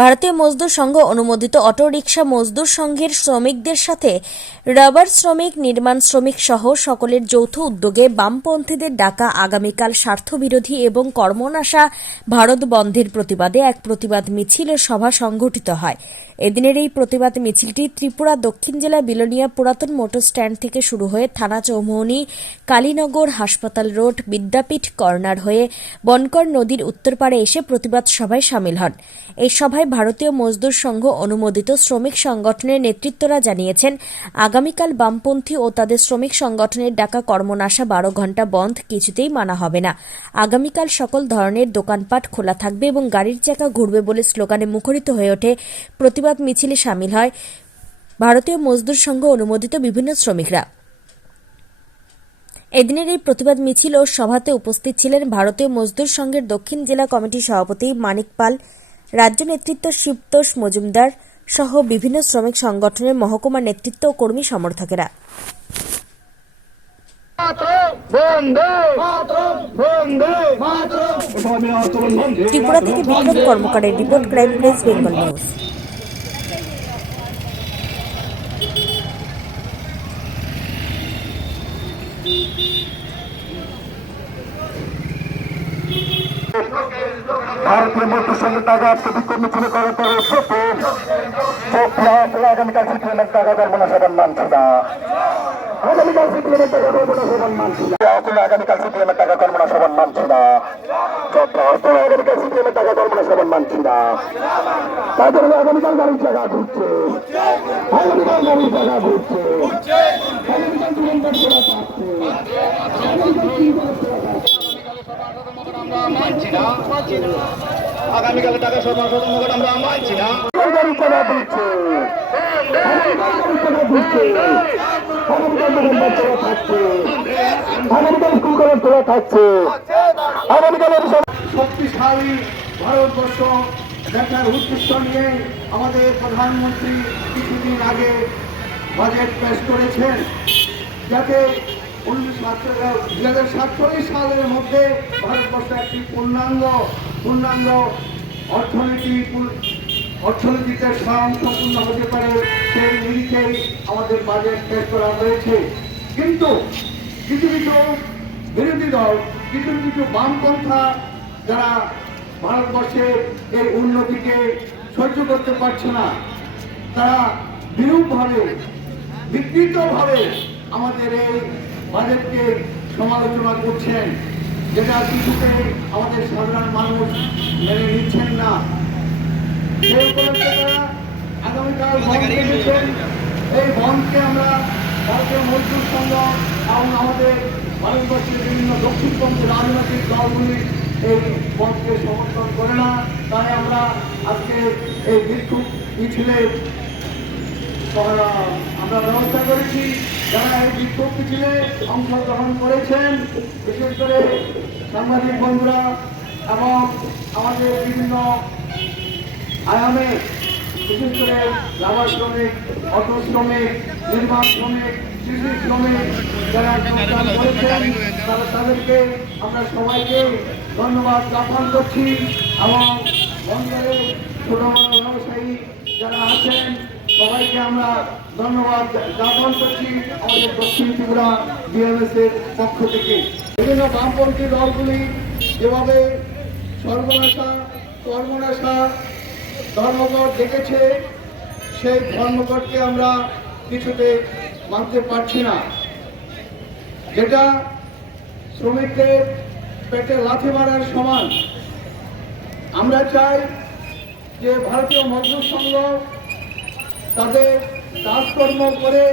ভারতীয় মজদুর সংঘ অনুমোদিত অটোরিকশা মজদুর সংঘের শ্রমিকদের সাথে রাবার শ্রমিক, নির্মাণ শ্রমিক সহ সকলের যৌথ উদ্যোগে বামপন্থীদের ডাকা আগামীকাল স্বার্থবিরোধী এবং কর্মনাশা ভারত বন্ধের প্রতিবাদে এক প্রতিবাদ মিছিল ও সভা সংঘটিত হয়। এদিনের এই প্রতিবাদ মিছিলটি ত্রিপুরা দক্ষিণ জেলা বিলোনিয়া পুরাতন মোটর স্ট্যান্ড থেকে শুরু হয়ে থানা চৌমুহনী, কালীনগর, হাসপাতাল রোড, বিদ্যাপীঠ কর্নার হয়ে বনকর নদীর উত্তর পাড়ে এসে প্রতিবাদ সভায় সামিল হন। এই সভায় ভারতীয় মজদুর সংঘ অনুমোদিত শ্রমিক সংগঠনের নেতৃত্বরা জানিয়েছেন, আগামীকাল বামপন্থী ও তাদের শ্রমিক সংগঠনের ডাকা কর্মনাশা 12 ঘণ্টা বন্ধ কিছুতেই মানা হবে না। আগামীকাল সকল ধরনের দোকানপাট খোলা থাকবে এবং গাড়ির চাকা ঘুরবে বলে স্লোগানে মুখরিত হয়ে ওঠে। প্রতিবাদ মিছিলে সামিল হয় ভারতীয় মজদুর সংঘ অনুমোদিত বিভিন্ন শ্রমিকরা। এদিনের এই প্রতিবাদ মিছিল ও সভাতে উপস্থিত ছিলেন ভারতীয় মজদুর সংঘের দক্ষিণ জেলা কমিটির সভাপতি মানিক পাল, রাজ্য নেতৃত্ব শিবতোষ মজুমদার সহ বিভিন্ন শ্রমিক সংগঠনের মহকুমা নেতৃত্ব ও কর্মী সমর্থকেরা। ত্রিপুরা থেকে বিপ্লব কর্মকারের report, crime press, Bengal news. ভারতীয় মজদুর সংঘের টাকা আজকে বিক্ষোভ মিছিল করার পরে আগামীকাল সিপিএমের টাকা ধরবো না, সবার মানছি না। আগামীকাল সিপিএমের টাকা ধরবো না, সবার মানছি না। আগামীকাল সিপিএমের টাকা ধরবো না, সবার মানছি না। আগামীকাল সিপিএমের টাকা ধরবো না, সবার মানছি না। তাদের আগামীকাল গাড়ির টাকা ঘুরছে, আগামীকাল গাড়ির টাকা ঘুরছে, আগামীকাল তুরন্ত খোলা থাকছে। আগামীকাল টাকা সর্বসাধারণ আমরা মানছি না। শক্তিশালী ভারতবর্ষ দেখার উদ্দেশ্য নিয়ে আমাদের প্রধানমন্ত্রী কিছুদিন আগে বাজেট পেশ করেছেন, যাতে 2047 সালের মধ্যে ভারতবর্ষ একটি পূর্ণাঙ্গ অর্থনীতিতে স্বয়ংসম্পূর্ণ হতে পারে, সেই নিরিখেই আমাদের বাজেট পেশ করা হয়েছে। কিন্তু কিছু বিরোধী দল, কিছু বামপন্থা, যারা ভারতবর্ষের এই উন্নতিকে সহ্য করতে পারছে না, তারা বিরূপভাবে, বিকৃতভাবে আমাদের এই বাজেটকে সমালোচনা করছেন, যেটা কিছুতে আমাদের সাধারণ মানুষ মেনে নিচ্ছেন না। সেই উপলক্ষে তারা আগামীকাল বন্ধ দিয়েছেন। এই বন্ধকে আমরা ভারতীয় মজদুর সংঘ এবং আমাদের ভারতবর্ষের বিভিন্ন দক্ষিণপন্থী রাজনৈতিক দলগুলি এই বন্ধকে সমর্থন করে না। তাই আমরা আজকে এই বিক্ষোভ মিছিলে আমরা ব্যবস্থা করেছি। যারা এই বিক্ষোভ মিছিলে অংশগ্রহণ করেছেন, বিশেষ করে সাংবাদিক বন্ধুরা এবং আমাদের বিভিন্ন আয়ামে, বিশেষ করে রাবার শ্রমিক, অটো শ্রমিক, নির্মাণ শ্রমিক, কৃষি শ্রমিক যারা যোগদান করেছেন, তাদেরকে আমরা সবাইকে ধন্যবাদ জ্ঞাপন করছি। এবং বন্দরে ছোট বড় ব্যবসায়ী যারা আছেন, সবাইকে আমরা ধন্যবাদ জ্ঞাপন করছি আমাদের দক্ষিণ ত্রিপুরা বিএমএস এর পক্ষ থেকে। বিভিন্ন বামপন্থী দলগুলি যেভাবে সর্বনাশা, কর্মনাশা ধর্মঘট ডেকেছে, সেই ধর্মঘটকে আমরা কিছুতে মানতে পারছি না, যেটা শ্রমিকদের পেটে লাথি মারার সমান। আমরা চাই যে ভারতীয় মজদুর সংঘ তাদের কাজকর্ম করে,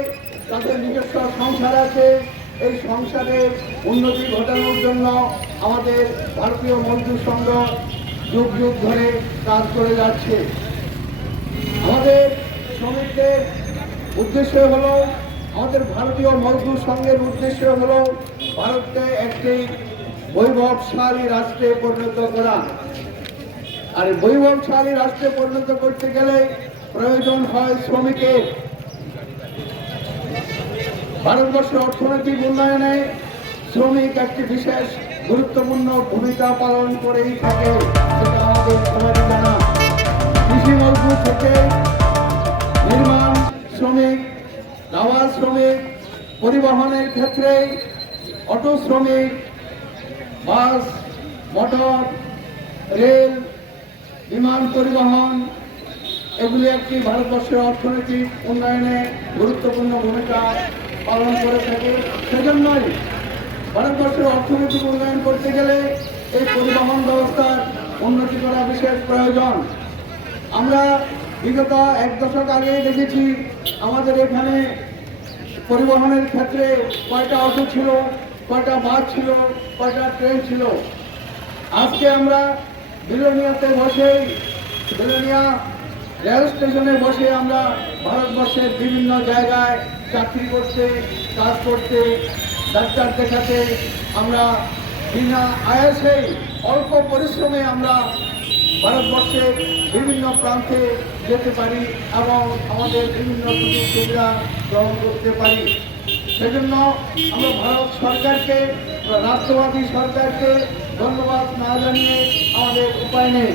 তাদের নিজস্ব সংসার আছে, এই সংসারের উন্নতি ঘটানোর জন্য আমাদের ভারতীয় মজদুর সংঘ যুগ যুগ ধরে কাজ করে যাচ্ছে। আমাদের শ্রমিকদের উদ্দেশ্য হলো, আমাদের ভারতীয় মজদুর সংঘের উদ্দেশ্য হলো ভারতকে একটি বৈভবশালী রাষ্ট্রে পরিণত করা। আর বৈভবশালী রাষ্ট্রে পরিণত করতে গেলে প্রয়োজন হয় শ্রমিকের। ভারতবর্ষের অর্থনৈতিক উন্নয়নে শ্রমিক একটি বিশেষ গুরুত্বপূর্ণ ভূমিকা পালন করেই থাকে, সেটা আমাদের সবাই জানা। কুঠি মজদুর থেকে নির্মাণ শ্রমিক, রাবার শ্রমিক, পরিবহনের ক্ষেত্রে অটো শ্রমিক, বাস, মোটর, রেল, বিমান পরিবহন, এগুলি একটি ভারতবর্ষের অর্থনৈতিক উন্নয়নে গুরুত্বপূর্ণ ভূমিকা পালন করে থাকে। সেজন্যই ভারতবর্ষের অর্থনৈতিক উন্নয়ন করতে গেলে এই পরিবহন ব্যবস্থার উন্নতি করা বিশেষ প্রয়োজন। আমরা বিগত এক দশক আগে দেখেছি আমাদের এখানে পরিবহনের ক্ষেত্রে কয়টা অটো ছিল, কয়টা বাস ছিল, কয়টা ট্রেন ছিল। আজকে আমরা বিলোনিয়াতে বসে, বিলোনিয়া রেল স্টেশনে বসে আমরা ভারতবর্ষের বিভিন্ন জায়গায় চাকরি করতে, কাজ করতে, ডাক্তার দেখাতে আমরা বিনা আয়াসে অল্প পরিশ্রমে আমরা ভারতবর্ষের বিভিন্ন প্রান্তে যেতে পারি এবং আমাদের বিভিন্ন সুযোগ সুবিধা গ্রহণ করতে পারি। সেজন্য আমরা ভারত সরকারকে, রাষ্ট্রবাদী সরকারকে ধন্যবাদ না জানিয়ে আমাদের উপায় নেই।